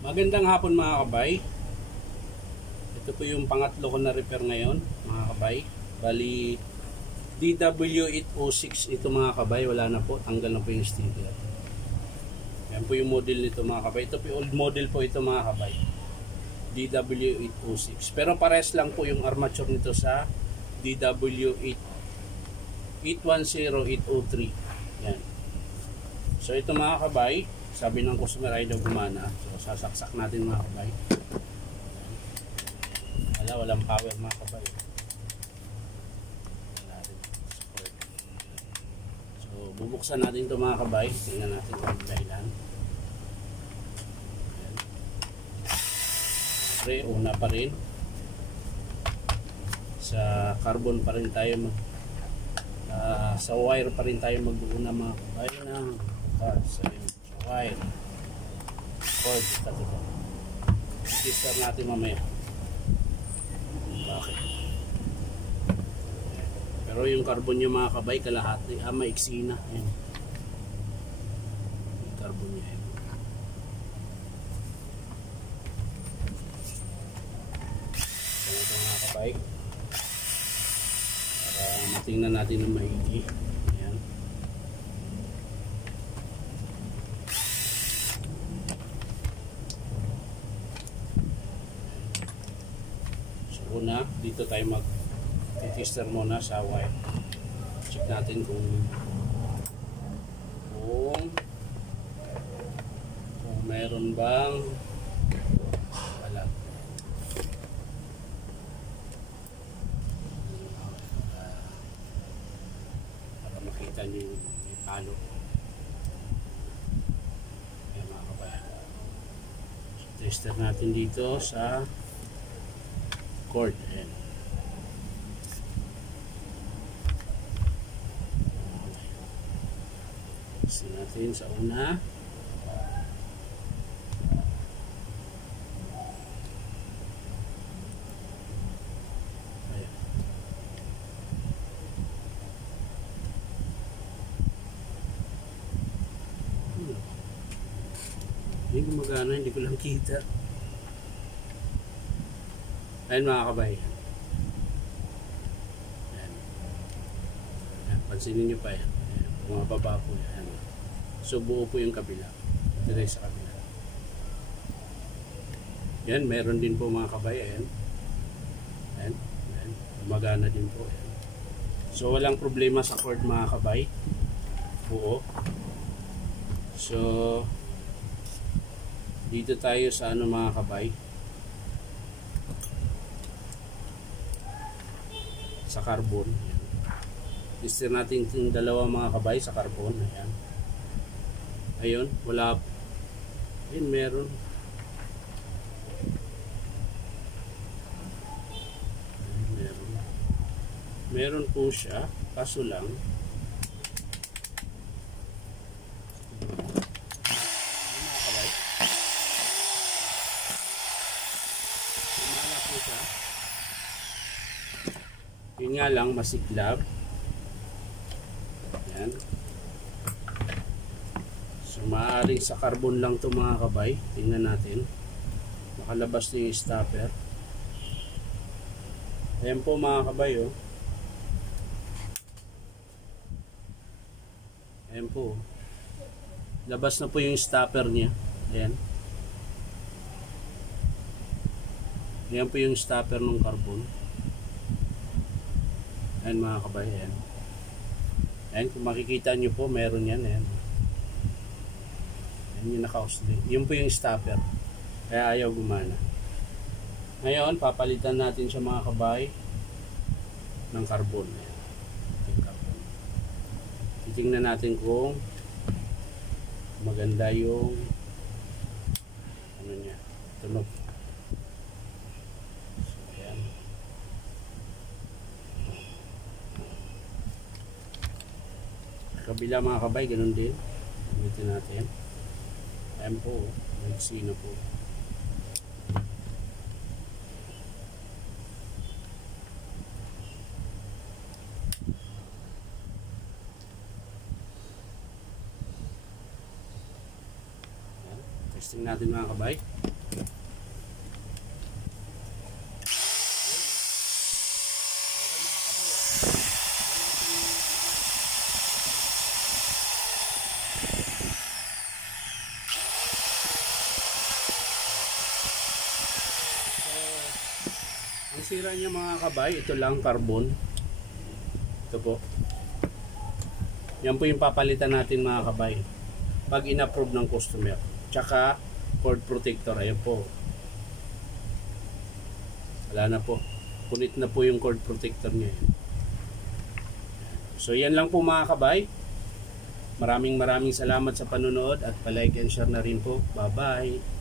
Magandang hapon mga kabay. Ito po yung pangatlo ko na repair ngayon mga kabay. Bali DW806 ito mga kabay. Wala na po, tanggal na po yung sticker. Yan po yung model nito mga kabay. Ito po yung old model po ito mga kabay, DW806. Pero pares lang po yung armature nito sa DW810803. Yan. So ito mga kabay, sabi ng customer ay daw gumana. So sasaksak natin mga kabay. Walang power mga kabay. So bubuksan natin ito mga kabay. Tingnan natin kung ano dahilan. Siyempre, una pa rin. Sa carbon pa rin tayo sa wire pa rin tayo mag-uuna mga kabay ng sa wire. Cord, ito. I-tester natin mamaya. Bakit? Pero yung carbon nyo mga kabay, kalahati. Maiksi na. Ayan. Yung carbon nyo. Ito mga kabay. Para matingnan natin ng maigi. Ayan. Una, dito tayo mag-tester muna sa wire. Check natin kung meron bang wala. Para makita nyo yung palo. Ayan mga kabayan. So, tester natin dito sa cord. Ayan. Kasi natin sa una. Ayan. Hindi gumagana, hindi ko lang kita. Ayan mga kabay. Ayan. Ayan, pansinin nyo pa yan. Ayan, bumababa po yan. So buo po yung kabila. Ito sa kabila. Yan, meron din po mga kabay. Ayan. Ayan. Ayan. Gumagana din po. Ayan. So walang problema sa cord mga kabay. Buo. So dito tayo sa ano mga kabay, sa carbon. Tester natin yung dalawa mga kabay sa carbon. Ayan. Ayun, wala. Ayun, meron. Meron po siya, kaso lang yun nga lang, masiklab. Ayan. So maaaring sa carbon lang to mga kabay. Tingnan natin. Makalabas na yung stopper. Ayan po mga kabay. Oh. Ayan po. Labas na po yung stopper niya. Ayan. Ayan po yung stopper ng carbon. Ayan mga kabay, ayan. Ayan, kung makikita nyo po, meron yan. Ayan. Ayan yung naka-oscillate. Yun po yung stopper. Kaya ayaw gumana. Ngayon, papalitan natin sa mga kabay ng carbon. Ayan. Yung carbon. Titingnan natin kung maganda yung ano niya, tunog. Kabila mga kabay, ganun din. Gamitin natin. Ayan po, nagsino po. Testing natin mga kabay. nasira niya mga kabay, ito lang carbon. Ito po. Yan po yung papalitan natin mga kabay. Pag in-approve ng customer. Tsaka cord protector. Ayan po. Wala na po. Punit na po yung cord protector niya. So yan lang po mga kabay. Maraming salamat sa panonood at palike and share na rin po. Bye bye.